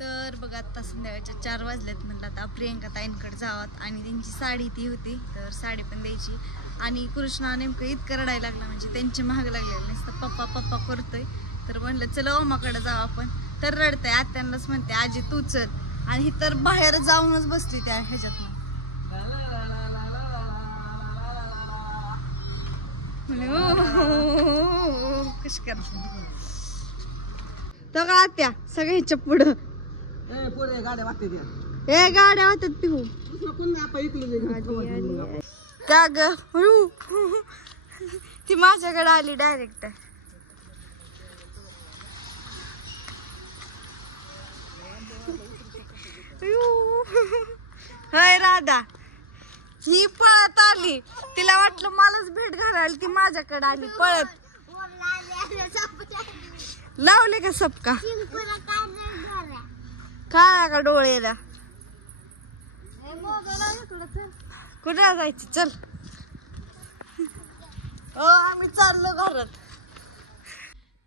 तर बघा आता संध्याकाळच्या 4 वाजल्यात. म्हणलं आता प्रियंका ताईंकडे जावं आणि त्यांची साडी ती होती तर साडी पण द्यायची. आणि कृष्णा नेमकं इतकं रडायला लागला म्हणजे त्यांच्या महाग लागलेलं नुसतं पप्पा पप्पा करतोय. तर म्हणलं चला ओमाकडे जाऊ आपण. तर रडतंय. आत्यांनाच म्हणते आजी तू चल. आणि ही तर बाहेर जाऊनच बसली त्या ह्याच्यात कशी करते तर आत्या सगळ्यांच्या पुढं ए गाड्या वाटत पिहू त्या ग ती माझ्याकडे आली डायरेक्ट. हय राधा ही पळत आली. तिला वाटलं मलाच भेट घालायला ती माझ्याकडे आली पळत. लावले का सबका काय का डोळेला कुठे जायची चल. हो आम्ही चाललो घरात.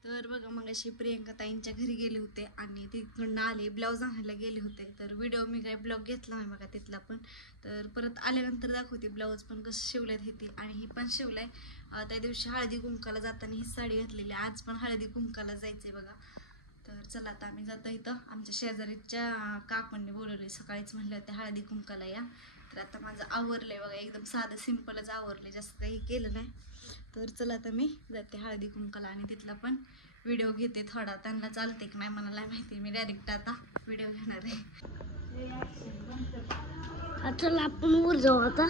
तर बघा मग अशी प्रियंका ताईंच्या घरी गेले होते आणि तिकडनं आले ब्लाऊज आणायला गेले होते. तर व्हिडिओ मी काय ब्लॉग घेतला नाही बघा तिथला पण. तर परत आल्यानंतर दाखवते ब्लाऊज पण कसं शिवल्यात हे. आणि ही पण शिवलाय. त्या दिवशी हळदी कुंकाला जाताना ही साडी घातलेली. आज पण हळदी कुंकाला जायचंय बघा. तर चला आता आम्ही जातो. इथं आमच्या शेजारीच्या काकांनी बोलवले सकाळीच म्हणले होते हळदी कुंकाला या. तर आता माझं आवरलंय बघा एकदम साधं सिंपलच आवरलंय जास्त काही केलं नाही. तर चला आता मी जाते हळदी कुंकाला आणि तिथला पण व्हिडिओ घेते थोडा. त्यांना चालते की नाही मला माहिती. मी डायरेक्ट आता व्हिडिओ घेणार आहे. चला आपण वर जाऊ आता.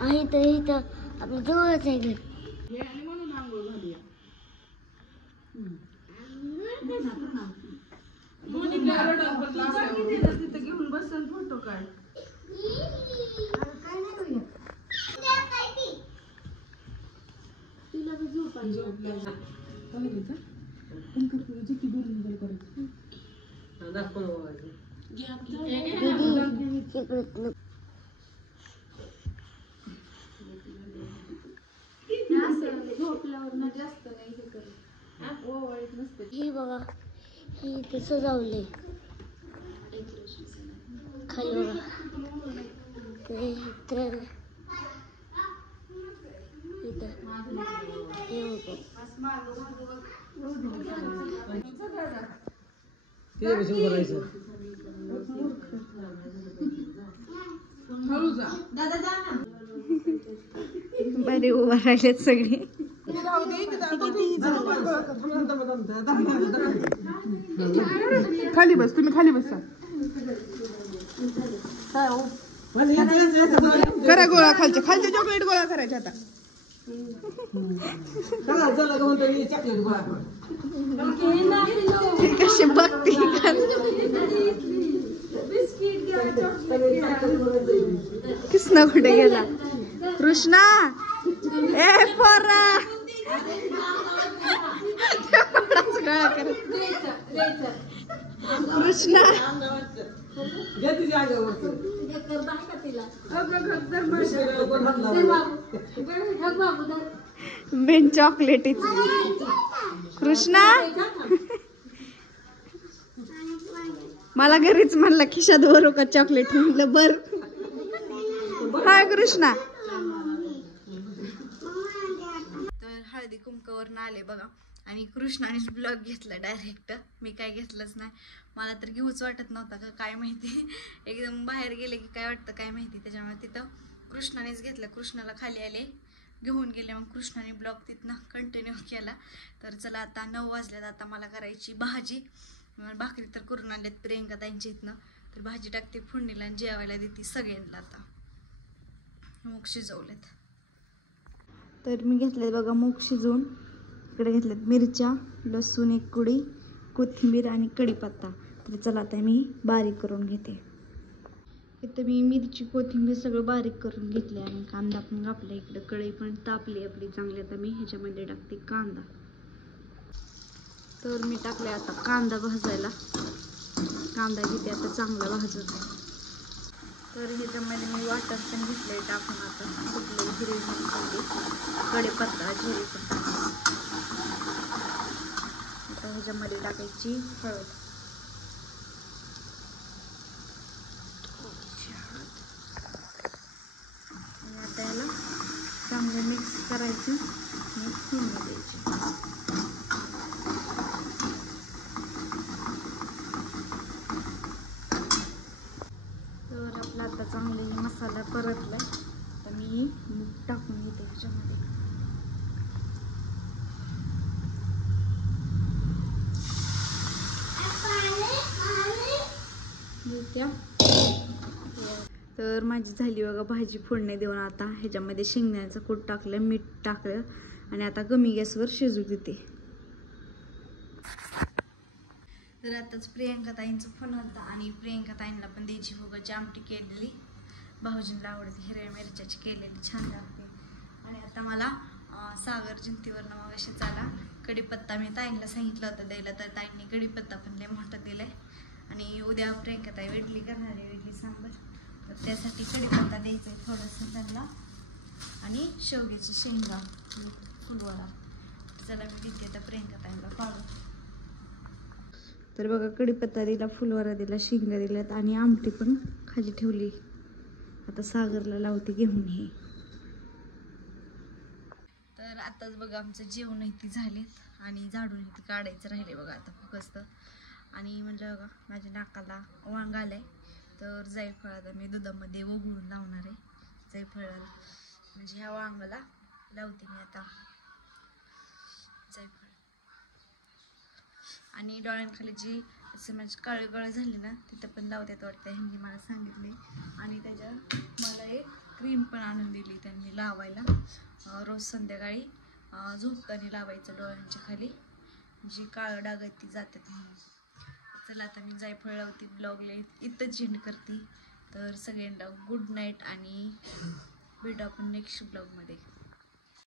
आहे तर इथं आपलं जवळच आहे घर. घेऊन बसन फोटो काढ. ही बघा ही इथे सजावले खाली बघा. बरे उभा राहिलेत सगळे. खाली बस तुम्ही खाली बसा. करा गोळा खालच्या खालच्या चॉकलेट गोळा करायचे आता. कशी बघते कृष्णा कुठे गेला. कृष्णा ए पोरा गळा करत कृष्णा बिन चॉकलेट कृष्णा मला घरीच म्हणला खिशात भरू का चॉकलेट. म्हणलं बर. हाय कृष्णा. तर हळदी कुंकावरून आले बघा आणि कृष्णानेच ब्लॉग घेतला डायरेक्ट. मी काय घेतलंच नाही. मला तर घेऊच वाटत नव्हता का काय माहिती. एकदम बाहेर गेले की काय वाटतं काय माहिती. त्याच्यामुळे तिथं कृष्णानेच घेतलं. कृष्णाला खाली आले घेऊन गेले. मग कृष्णाने ब्लॉग तिथनं कंटिन्यू केला. तर चला आता 9 वाजल्यात. आता मला करायची भाजी. भाकरी तर करून आणल्यात प्रियंका ताईंच्या इथनं. तर भाजी टाकते फोडणीला आणि जेवायला देते सगळ्यांना. आता मूग शिजवलेत. तर मी घेतले बघा मूग शिजवून. इकडे घेतल्यात मिरच्या लसूण 1 कुडी कोथिंबीर आणि कढीपत्ता. तर चला आता मी बारीक करून घेते. इथं मी मिरची कोथिंबीर सगळं बारीक करून घेतले आणि कांदा पण कापला. इकडे कढई पण तापली आपली चांगली. आता मी ह्याच्यामध्ये टाकते कांदा. तर मी टाकले आता कांदा भाजायला. कांदा घेते आता चांगला भाजून. तर ह्याच्यामध्ये मी वाटण पण घेतलंय टाकून. आता फुटलेली हिरवी मिरची कढीपत्ता जिरे पण टाकले. आता ह्याच्यामध्ये टाकायची हळद. करायचं आणि फोडणी द्यायची. तर आपला आता चांगले मसाला परतलाय तर मी मीठ टाकून घेते ह्याच्यामध्ये. तर माझी झाली बघा भाजी फोडणी देऊन. आता ह्याच्यामध्ये शेंगदाण्याचं कूट टाकलं, मीठ टाकलं आणि आता कमी गॅसवर शिजू देते. तर आताच प्रियंका ताईंचा फोन होता आणि प्रियंका ताईंना पण द्यायची भोगाची आमटी केलेली. भाऊजींना आवडते, हिरव्या मिरच्याची केलेली, छान लागते. आणि आता मला सागर जिंतीवरनं मग अशी चाला कढीपत्ता मी ताईंना सांगितलं होतं द्यायला, तर ताईंनी कढीपत्ता पण लय मोठा दिलाय. आणि उद्या प्रियंका ताई इडली करणार आहे, इडली सांबर, तर त्यासाठी कढीपत्ता द्यायचा आहे थोडंसं त्यांना. आणि शेवग्याची शेंगा फुलवरा. चला मी देते आता प्रियंका ताईंना काढून. तर बघा कढीपत्ता दिला, फुलवरा दिला, शेंगा दिल्यात आणि आमटी पण खाली ठेवली. आता सागरला लावते घेऊन हे. तर आताच बघा आमचं जेवण इथे झालेत आणि झाडून इथे काढायचं राहिले बघा आता फक्त. आणि म्हटलं बघा माझ्या नाकाला वांग आलंय, तर जायफळ आता मी दुधामध्ये उघडून लावणार आहे. जायफळाला म्हणजे ह्या वांगाला लावते मी आता जायफळ. आणि डोळ्यांखाली जी असं माझी काळी काळी झाली ना तिथं पण लावतात वाटतं, ह्यांनी मला सांगितले. आणि त्याच्यात मला एक क्रीम पण आणून दिली त्यांनी लावायला. रोज संध्याकाळी झोपताना लावायचं डोळ्यांच्या खाली, जी काळं डाग आहेत ती जातात म्हणून. चला आता मी जायफळ लावते, ब्लॉगला इथं एंड करते. तर सगळ्यांना गुड नाईट आणि भेटू आपण नेक्स्ट ब्लॉगमध्ये.